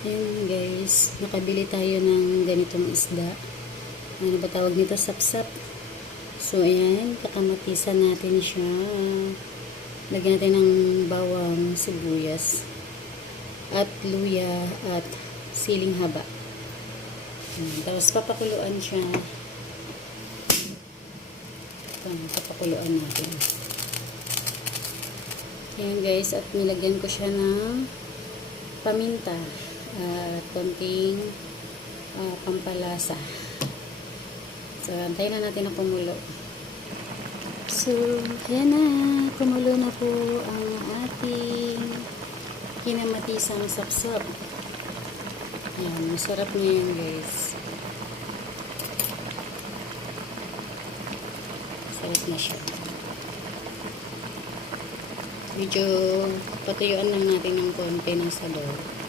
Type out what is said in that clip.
Ayan guys, nakabili tayo ng ganitong isda. Ano ba tawag nito? Sapsap. So ayan, kakamatisan natin siya. Lagyan natin ng bawang, sibuyas, at luya, at siling haba. Tapos papakuluan siya. Papakuluan natin. Ayan guys, at nilagyan ko siya ng paminta at konting pampalasa. So, antayin na natin na kumulo. So, ayan na. Kumulo na po ang ating kinamatisang sapsap. Ayan, masarap na yan guys. Sarap na siya. Medyo patuyuan lang natin ng konti ng sabaw.